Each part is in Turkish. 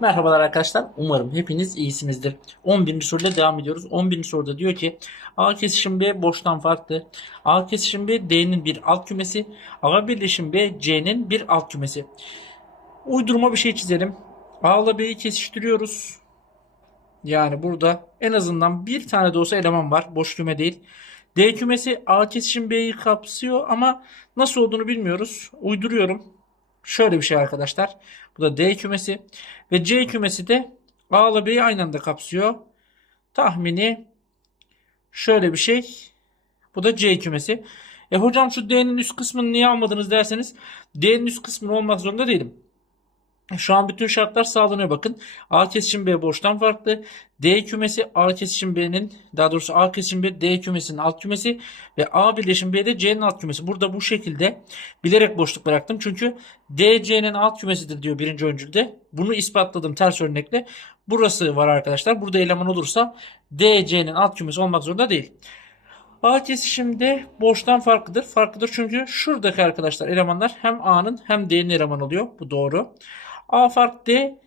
Merhabalar arkadaşlar. Umarım hepiniz iyisinizdir. 11. soruyla devam ediyoruz. 11. soruda diyor ki A kesişim B boştan farklı. A kesişim B D'nin bir alt kümesi. A birleşim B C'nin bir alt kümesi. Uydurma bir şey çizelim. A ile B'yi kesiştiriyoruz. Yani burada en azından bir tane de olsa eleman var. Boş küme değil. D kümesi A kesişim B'yi kapsıyor ama nasıl olduğunu bilmiyoruz. Uyduruyorum. Şöyle bir şey arkadaşlar. Bu da D kümesi. Ve C kümesi de A ile B'yi aynı anda kapsıyor. Tahmini şöyle bir şey. Bu da C kümesi. E hocam şu D'nin üst kısmını niye almadınız derseniz D'nin üst kısmını olmak zorunda değilim. Şu an bütün şartlar sağlanıyor bakın. A kesişim B boştan farklı. D kümesi A kesişim B'nin daha doğrusu A kesişim B D kümesinin alt kümesi ve A birleşim B de C'nin alt kümesi. Burada bu şekilde bilerek boşluk bıraktım. Çünkü D C'nin alt kümesidir diyor birinci öncülde. Bunu ispatladım ters örnekle. Burası var arkadaşlar. Burada eleman olursa D C'nin alt kümesi olmak zorunda değil. A kesişimde boştan farklıdır. Farklıdır çünkü şuradaki arkadaşlar elemanlar hem A'nın hem D'nin eleman oluyor. Bu doğru. A fark D.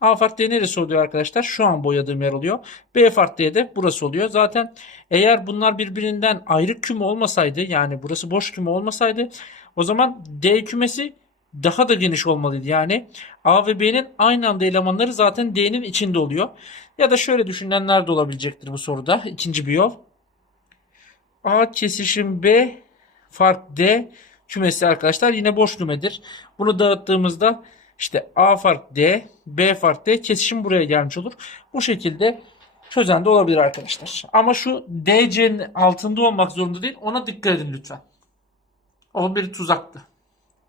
A fark D neresi oluyor arkadaşlar? Şu an boyadığım yer oluyor. B fark D de burası oluyor. Zaten eğer bunlar birbirinden ayrı küme olmasaydı yani burası boş küme olmasaydı o zaman D kümesi daha da geniş olmalıydı. Yani A ve B'nin aynı anda elemanları zaten D'nin içinde oluyor. Ya da şöyle düşünenler de olabilecektir bu soruda. İkinci bir yol. A kesişim B fark D kümesi arkadaşlar yine boş kümedir. Bunu dağıttığımızda işte A fark D, B fark D kesişim buraya gelmiş olur. Bu şekilde çözen de olabilir arkadaşlar. Ama şu DC'nin altında olmak zorunda değil. Ona dikkat edin lütfen. O bir tuzaktı.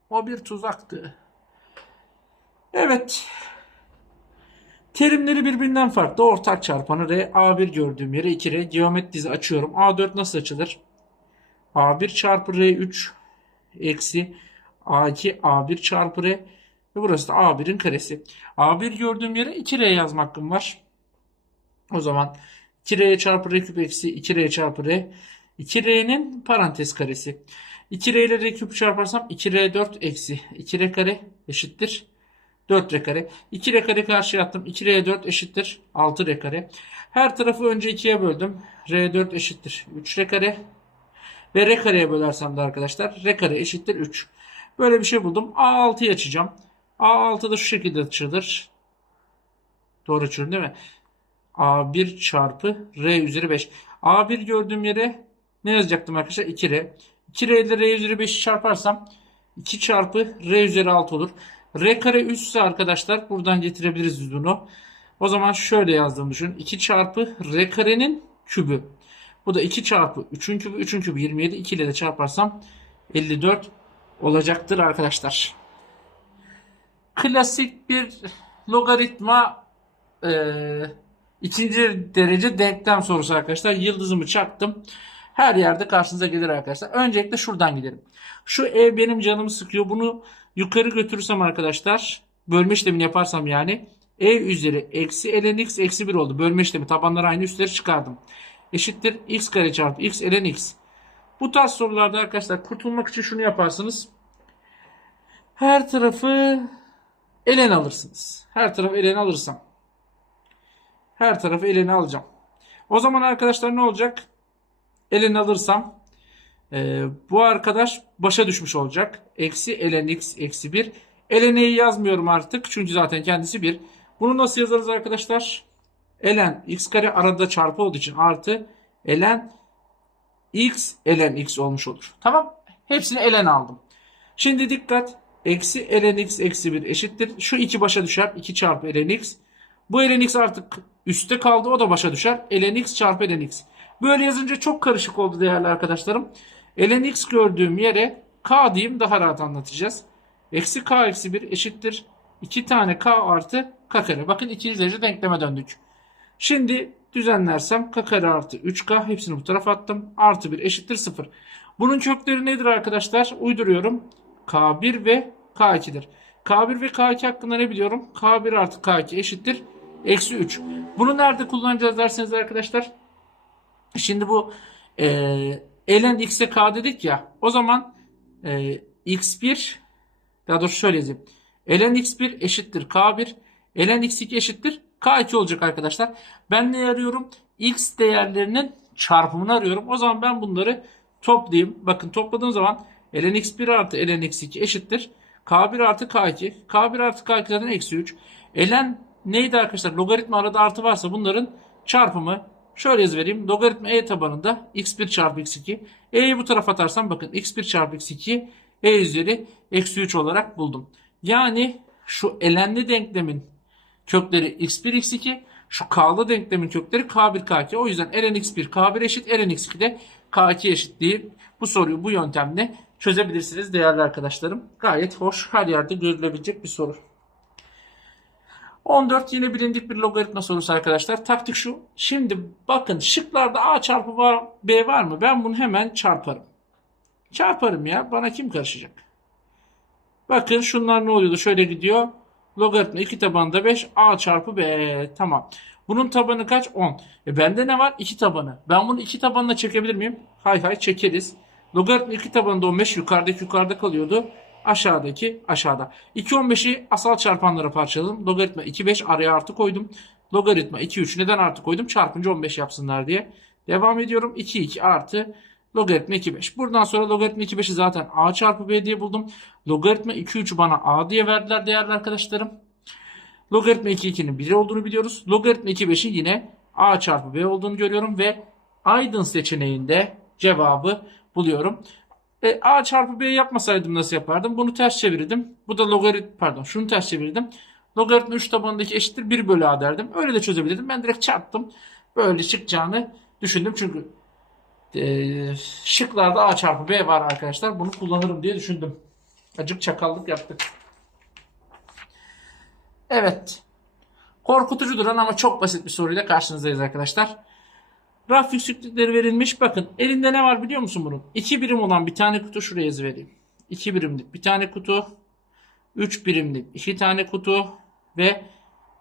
O bir tuzaktı. Evet. Terimleri birbirinden farklı. Ortak çarpanı R, A1 gördüğüm yere 2R. Geometri dizi açıyorum. A4 nasıl açılır? A1 çarpı R3 eksi A2 A1 çarpı R ve burası da A1'in karesi. A1 gördüğüm yere 2R yazmak hakkım var. O zaman 2R çarpı R küp eksi 2R çarpı R 2R'nin parantez karesi. 2R ile R küp çarparsam 2R4 eksi 2R kare eşittir 4R kare. 2R kare karşıya attım. 2R4 eşittir 6R kare. Her tarafı önce 2'ye böldüm. R4 eşittir 3R kare. Ve R kareye bölersem de arkadaşlar R kare eşittir 3. Böyle bir şey buldum. A6'yı açacağım. A6 da şu şekilde açılır. Doğru açıyorum değil mi? A1 çarpı R üzeri 5. A1 gördüğüm yere ne yazacaktım arkadaşlar? 2R. 2R ile R üzeri 5'i çarparsam 2 çarpı R üzeri 6 olur. R kare 3 ise arkadaşlar buradan getirebiliriz biz bunu. O zaman şöyle yazdığımı düşünün. 2 çarpı R karenin kübü. Bu da 2 çarpı 3'ün kübü. 3'ün kübü 27. 2 ile de çarparsam 54 olacaktır arkadaşlar. Klasik bir logaritma e, ikinci derece denklem sorusu arkadaşlar. Yıldızımı çaktım. Her yerde karşınıza gelir arkadaşlar. Öncelikle şuradan gidelim. Şu ev benim canımı sıkıyor. Bunu yukarı götürürsem arkadaşlar bölme işlemini yaparsam yani ev üzeri eksi ln x eksi 1 oldu. Bölme işlemi tabanları aynı üstleri çıkardım. Eşittir x kare çarpı x ln x. Bu tarz sorularda arkadaşlar kurtulmak için şunu yaparsınız. Her tarafı ln alırsınız. Her tarafı ln alırsam. Her tarafı ln alacağım. O zaman arkadaşlar ne olacak? Ln alırsam e, bu arkadaş başa düşmüş olacak. Eksi ln x eksi 1. ln'yi yazmıyorum artık. Çünkü zaten kendisi 1. Bunu nasıl yazarız arkadaşlar? ln x kare arada çarpı olduğu için artı ln x ln x olmuş olur. Tamam. Hepsini ln aldım. Şimdi dikkat. Eksi ln x eksi 1 eşittir. Şu 2 başa düşer. 2 çarpı ln x. Bu ln x artık üstte kaldı. O da başa düşer. ln x çarpı ln x. Böyle yazınca çok karışık oldu değerli arkadaşlarım. ln x gördüğüm yere k diyeyim daha rahat anlatacağız. Eksi k eksi 1 eşittir. 2 tane k artı k kare. Bakın ikinci derece denkleme döndük. Şimdi düzenlersem k kare artı 3k hepsini bu tarafa attım. Artı 1 eşittir 0. Bunun kökleri nedir arkadaşlar? Uyduruyorum. K1 ve k2'dir. k1 ve k2 hakkında ne biliyorum? k1 artı k2 eşittir. Eksi 3. Bunu nerede kullanacağız derseniz arkadaşlar? Şimdi bu e, ln x'e k dedik ya. O zaman e, x1 daha doğrusu şöyle yazayım. ln x1 eşittir k1. ln x2 eşittir k2 olacak arkadaşlar. Ben ne arıyorum? x değerlerinin çarpımını arıyorum. O zaman ben bunları toplayayım. Bakın topladığım zaman ln x1 artı ln x2 eşittir. k1 artı k2. k1 artı k2 zaten eksi 3. ln neydi arkadaşlar? Logaritma arada artı varsa bunların çarpımı. Şöyle yazı vereyim. Logaritma e tabanında x1 çarpı x2. e'yi bu tarafa atarsam bakın x1 çarpı x2 e üzeri eksi 3 olarak buldum. Yani şu elenli denklemin kökleri x1 x2 şu k'lı denklemin kökleri k1 k2. O yüzden ln x1 k1 eşit ln x2 de k2 eşit deyip bu soruyu bu yöntemle çözebilirsiniz değerli arkadaşlarım. Gayet hoş her yerde görülebilecek bir soru. 14 yine bilindik bir logaritma sorusu arkadaşlar. Taktik şu. Şimdi bakın şıklarda a çarpı b var mı? Ben bunu hemen çarparım. Çarparım ya. Bana kim karışacak? Bakın şunlar ne oluyordu? Şöyle gidiyor. Logaritma 2 tabanında 5 a çarpı b. Tamam. Bunun tabanı kaç? 10. E bende ne var? 2 tabanı. Ben bunu 2 tabanına çekebilir miyim? Hay hay çekeriz. Logaritma 2 tabanında 15 yukarıdaki yukarıda kalıyordu. Aşağıdaki aşağıda. 2 15'i asal çarpanlara parçaladım. Logaritma 2 5 araya artı koydum. Logaritma 2 3 neden artı koydum? Çarpınca 15 yapsınlar diye. Devam ediyorum. 2 2 artı logaritma 2 5. Buradan sonra logaritma 2 5'i zaten a çarpı b diye buldum. Logaritma 2 3'ü bana a diye verdiler değerli arkadaşlarım. Logaritma 2 2'nin 1 olduğunu biliyoruz. Logaritma 2 5'i yine a çarpı b olduğunu görüyorum ve Aydın seçeneğinde cevabı buluyorum. E, a çarpı b yapmasaydım nasıl yapardım? Bunu ters çevirdim. Bu da logarit pardon şunu ters çevirdim. Logaritma 3 tabanındaki eşittir 1 bölü a derdim. Öyle de çözebilirdim. Ben direkt çarptım. Böyle çıkacağını düşündüm. Çünkü e, şıklarda a çarpı b var arkadaşlar. Bunu kullanırım diye düşündüm. Acık çakallık yaptık. Evet. Korkutucu duran ama çok basit bir soruyla karşınızdayız arkadaşlar. Raf yükseklikleri verilmiş. Bakın elinde ne var biliyor musun bunun? 2 birim olan bir tane kutu şuraya yazı vereyim. 2 birimlik bir tane kutu. 3 birimlik 2 tane kutu. Ve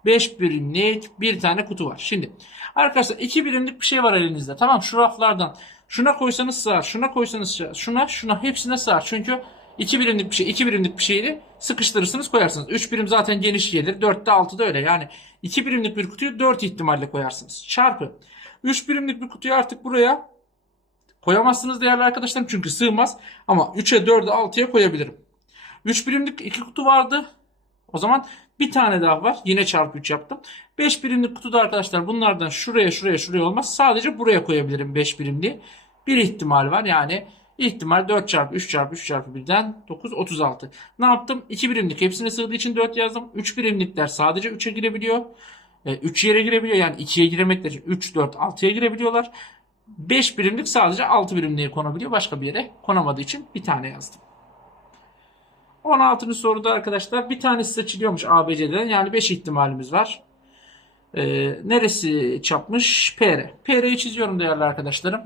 5 birimlik bir tane kutu var. Şimdi arkadaşlar 2 birimlik bir şey var elinizde. Tamam şu raflardan şuna koysanız sığar. Şuna koysanız sığar. Şuna şuna hepsine sığar. Çünkü 2 birimlik bir şey 2 birimlik bir şeyi sıkıştırırsınız koyarsınız. 3 birim zaten geniş gelir. 4'te 6'da öyle. Yani 2 birimlik bir kutuyu 4 ihtimalle koyarsınız. Çarpı 3 birimlik bir kutuyu artık buraya koyamazsınız değerli arkadaşlarım çünkü sığmaz. Ama 3'e 4'e 6'ya koyabilirim. 3 birimlik 2 kutu vardı. O zaman bir tane daha var. Yine çarpı 3 yaptım. 5 birimlik kutuda arkadaşlar bunlardan şuraya şuraya şuraya olmaz. Sadece buraya koyabilirim 5 birimliği. Bir ihtimal var. Yani ihtimal 4 çarpı 3 çarpı 3 çarpı 1'den 9 36. Ne yaptım? 2 birimlik hepsine sığdığı için 4 yazdım. 3 birimlikler sadece 3'e girebiliyor. 3 yere girebiliyor. Yani 2'ye giremekleri için 3, 4, 6'ya girebiliyorlar. 5 birimlik sadece 6 birimliğe konabiliyor. Başka bir yere konamadığı için bir tane yazdım. 16. soruda arkadaşlar bir tanesi seçiliyormuş ABC'den. Yani 5 ihtimalimiz var. Ee, neresi çapmış? PR. PR'yi çiziyorum değerli arkadaşlarım.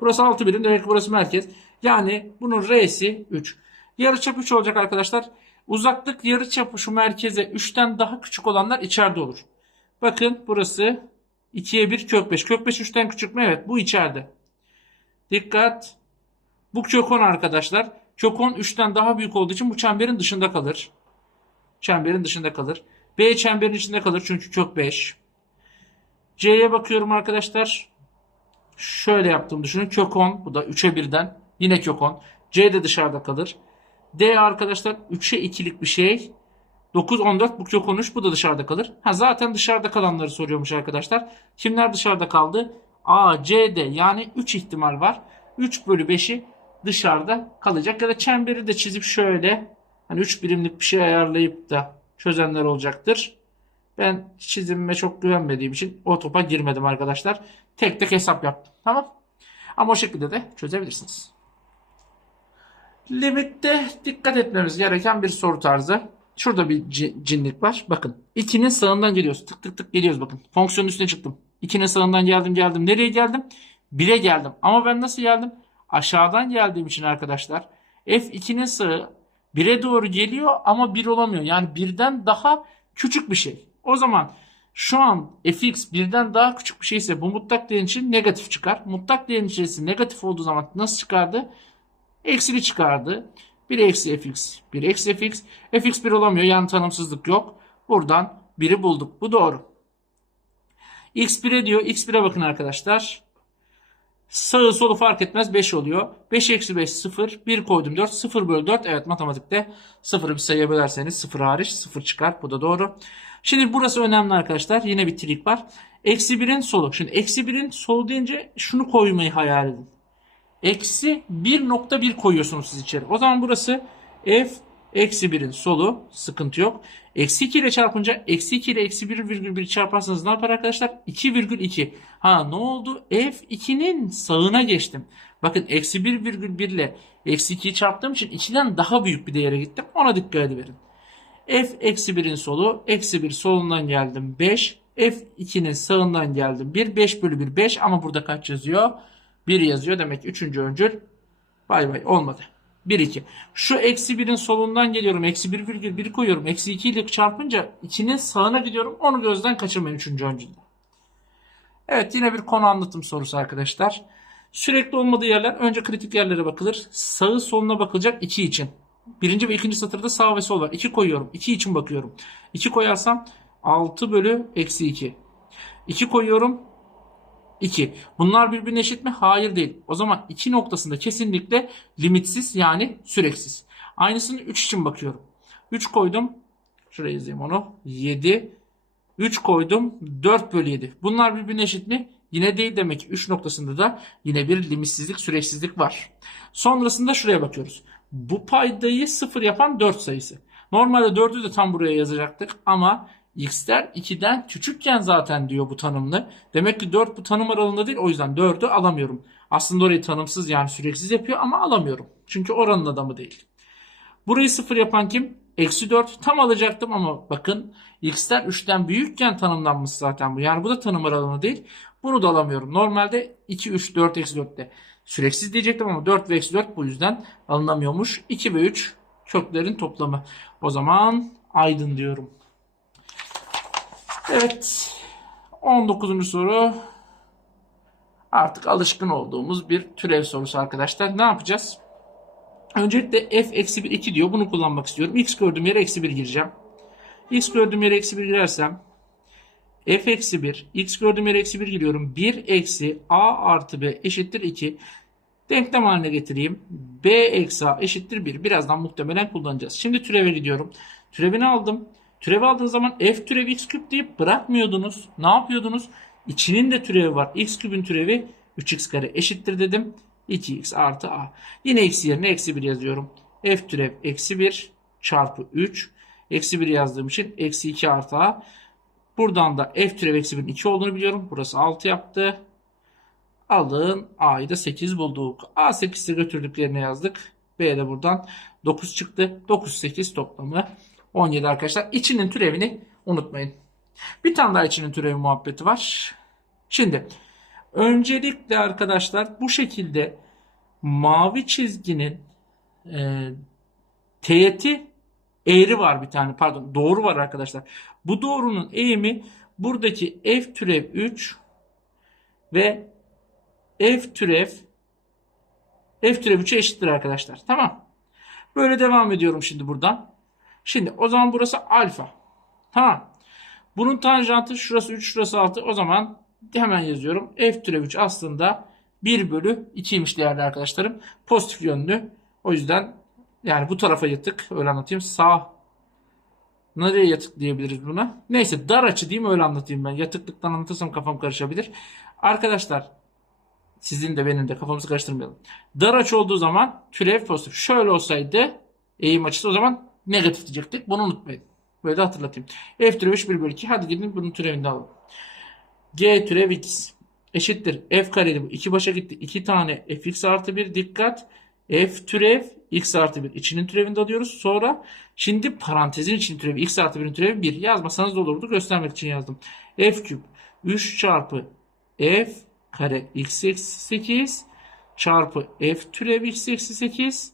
Burası 6 birim. Demek ki burası merkez. Yani bunun R'si 3. Yarıçap 3 olacak arkadaşlar. Uzaklık yarıçapı şu merkeze 3'ten daha küçük olanlar içeride olur. Bakın burası 2'ye 1 kök 5. Kök 5 3'ten küçük mü? Evet bu içeride. Dikkat. Bu kök 10 arkadaşlar. Kök 10 3'ten daha büyük olduğu için bu çemberin dışında kalır. Çemberin dışında kalır. B çemberin içinde kalır çünkü kök 5. C'ye bakıyorum arkadaşlar. Şöyle yaptığımı düşünün. Kök 10 bu da 3'e 1'den. Yine kök 10. C de dışarıda kalır. D arkadaşlar 3'e 2'lik bir şey. 9, 14 bu kök 13 bu da dışarıda kalır. Ha zaten dışarıda kalanları soruyormuş arkadaşlar. Kimler dışarıda kaldı? A, C, D yani 3 ihtimal var. 3 bölü 5'i dışarıda kalacak. Ya da çemberi de çizip şöyle hani 3 birimlik bir şey ayarlayıp da çözenler olacaktır. Ben çizimime çok güvenmediğim için o topa girmedim arkadaşlar. Tek tek hesap yaptım. Tamam. Ama o şekilde de çözebilirsiniz. Limitte dikkat etmemiz gereken bir soru tarzı. Şurada bir cinlik var. Bakın. 2'nin sağından geliyoruz. Tık tık tık geliyoruz bakın. Fonksiyonun üstüne çıktım. 2'nin sağından geldim geldim. Nereye geldim? 1'e geldim. Ama ben nasıl geldim? Aşağıdan geldiğim için arkadaşlar. F2'nin sağı 1'e doğru geliyor ama 1 olamıyor. Yani 1'den daha küçük bir şey. O zaman şu an fx birden daha küçük bir şeyse bu mutlak değerin için negatif çıkar. Mutlak değerin içerisi negatif olduğu zaman nasıl çıkardı? Eksili çıkardı. 1 eksi fx. 1 eksi fx. fx 1 olamıyor. Yani tanımsızlık yok. Buradan 1'i bulduk. Bu doğru. x1'e diyor. x1'e bakın arkadaşlar. Sağı solu fark etmez 5 oluyor. 5 eksi 5 0. 1 koydum 4. 0 bölü 4. Evet matematikte 0'ı bir sayıya bölerseniz 0 hariç 0 çıkar. Bu da doğru. Şimdi burası önemli arkadaşlar. Yine bir trik var. Eksi 1'in solu. Şimdi eksi 1'in solu deyince şunu koymayı hayal edin. Eksi 1.1 koyuyorsunuz siz içeri. O zaman burası f eksi 1'in solu. Sıkıntı yok. Eksi 2 ile çarpınca eksi 2 ile eksi 1,1 çarparsanız ne yapar arkadaşlar? 2,2. Ha ne oldu? F2'nin sağına geçtim. Bakın eksi 1,1 ile eksi 2'yi çarptığım için 2'den daha büyük bir değere gittim. Ona dikkat verin. F eksi 1'in solu. Eksi 1 solundan geldim 5. F2'nin sağından geldim 1. 5 bölü 1 5 ama burada kaç yazıyor? 1 yazıyor. Demek ki 3. öncül bay bay olmadı. 1 2. Şu eksi 1'in solundan geliyorum. Eksi 1 virgül 1 koyuyorum. Eksi 2 ile çarpınca 2'nin sağına gidiyorum. Onu gözden kaçırmayın 3. öncülde. Evet yine bir konu anlatım sorusu arkadaşlar. Sürekli olmadığı yerler önce kritik yerlere bakılır. Sağı soluna bakılacak 2 için. Birinci ve ikinci satırda sağ ve sol var. 2 koyuyorum. 2 için bakıyorum. 2 koyarsam 6 bölü eksi 2. 2 koyuyorum. 2. Bunlar birbirine eşit mi? Hayır değil. O zaman 2 noktasında kesinlikle limitsiz yani süreksiz. Aynısını 3 için bakıyorum. 3 koydum. Şuraya yazayım onu. 7. 3 koydum. 4 bölü 7. Bunlar birbirine eşit mi? Yine değil demek ki 3 noktasında da yine bir limitsizlik, süreksizlik var. Sonrasında şuraya bakıyoruz. Bu paydayı 0 yapan 4 sayısı. Normalde 4'ü de tam buraya yazacaktık ama x'ler 2'den küçükken zaten diyor bu tanımlı. Demek ki 4 bu tanım aralığında değil o yüzden 4'ü alamıyorum. Aslında orayı tanımsız yani süreksiz yapıyor ama alamıyorum. Çünkü oranın adamı değil. Burayı 0 yapan kim? Eksi 4 tam alacaktım ama bakın x'ler 3'ten büyükken tanımlanmış zaten bu. Yani bu da tanım aralığında değil. Bunu da alamıyorum. Normalde 2, 3, 4, eksi 4'te süreksiz diyecektim ama 4 ve eksi 4 bu yüzden alınamıyormuş. 2 ve 3 köklerin toplamı. O zaman aydın diyorum. Evet. 19. soru. Artık alışkın olduğumuz bir türev sorusu arkadaşlar. Ne yapacağız? Öncelikle f eksi 1 2 diyor. Bunu kullanmak istiyorum. x gördüğüm yere eksi 1 gireceğim. x gördüğüm yere eksi 1 girersem f eksi 1 x gördüğüm yere eksi 1 giriyorum. 1 eksi a artı b eşittir 2. Denklem haline getireyim. b eksi a eşittir 1. Birazdan muhtemelen kullanacağız. Şimdi türeve gidiyorum. Türevini aldım. Türevi aldığınız zaman f türev x küp deyip bırakmıyordunuz. Ne yapıyordunuz? İçinin de türevi var. x küpün türevi 3x kare eşittir dedim. 2x artı a. Yine x yerine eksi 1 yazıyorum. f türev eksi 1 çarpı 3. Eksi 1 yazdığım için eksi 2 artı a. Buradan da f türev eksi 1'in 2 olduğunu biliyorum. Burası 6 yaptı. Alın a'yı da 8 bulduk. a 8'i götürdük yerine yazdık. b de buradan 9 çıktı. 9 8 toplamı 17 arkadaşlar. İçinin türevini unutmayın. Bir tane daha içinin türevi muhabbeti var. Şimdi öncelikle arkadaşlar bu şekilde mavi çizginin e, teğeti eğri var bir tane pardon doğru var arkadaşlar. Bu doğrunun eğimi buradaki f türev 3 ve f türev f türev 3'e eşittir arkadaşlar. Tamam. Böyle devam ediyorum şimdi buradan. Şimdi o zaman burası alfa. Tamam. Bunun tanjantı şurası 3 şurası 6. O zaman hemen yazıyorum. F türev 3 aslında 1 bölü 2'ymiş değerli arkadaşlarım. Pozitif yönlü. O yüzden yani bu tarafa yatık. Öyle anlatayım. Sağ nereye yatık diyebiliriz buna? Neyse dar açı diyeyim öyle anlatayım ben. Yatıklıktan anlatırsam kafam karışabilir. Arkadaşlar sizin de benim de kafamızı karıştırmayalım. Dar açı olduğu zaman türev pozitif. Şöyle olsaydı eğim açısı o zaman negatif diyecektik. Bunu unutmayın. Böyle de hatırlatayım. F türev 3 1 bölü 2. Hadi gidin bunun türevini alalım. G türev x eşittir. F kareli bu. 2 başa gitti. 2 tane fx artı 1 dikkat. F türev x artı 1. İçinin türevini alıyoruz. Sonra şimdi parantezin içinin türevi x artı 1'in türevi 1. Yazmasanız da olurdu. Göstermek için yazdım. F küp 3 çarpı f kare x eksi 8 çarpı f türev x eksi 8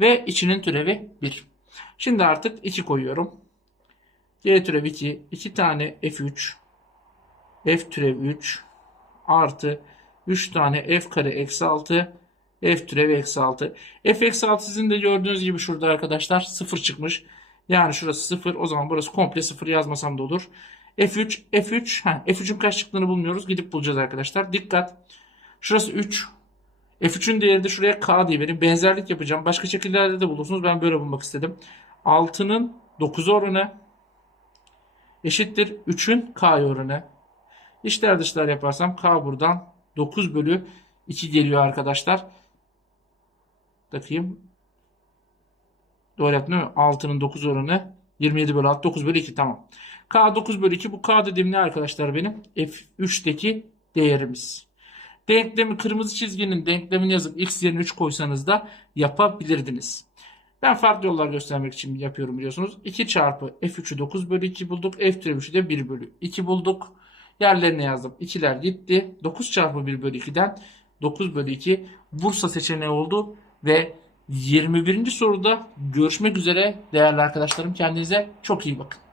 ve içinin türevi 1. Şimdi artık 2 koyuyorum. G türev 2. 2 tane F3. F türev 3. Artı 3 tane F kare eksi 6. F türevi eksi 6. F eksi 6 sizin de gördüğünüz gibi şurada arkadaşlar 0 çıkmış. Yani şurası 0. O zaman burası komple 0 yazmasam da olur. F3, F3. Ha, F3'ün kaç çıktığını bulmuyoruz. Gidip bulacağız arkadaşlar. Dikkat. Şurası 3. F3'ün değeri de şuraya K diye verin. Benzerlik yapacağım. Başka şekillerde de bulursunuz. Ben böyle bulmak istedim. 6'nın 9 oranı eşittir 3'ün K oranı. İçler dışlar yaparsam K buradan 9 bölü 2 geliyor arkadaşlar. Bakayım. Doğru yaptım değil mi? 6'nın 9 oranı 27 bölü 6 9 bölü 2 tamam. K 9 bölü 2 bu K dediğim ne arkadaşlar benim? F3'teki değerimiz. Denklemi kırmızı çizginin denklemini yazıp x yerine 3 koysanız da yapabilirdiniz. Ben farklı yollar göstermek için yapıyorum biliyorsunuz. 2 çarpı f3'ü 9 bölü 2 bulduk. f türevi 3'ü de 1 bölü 2 bulduk. Yerlerine yazdım. 2'ler gitti. 9 çarpı 1 bölü 2'den 9 bölü 2 Bursa seçeneği oldu. Ve 21. soruda görüşmek üzere değerli arkadaşlarım. Kendinize çok iyi bakın.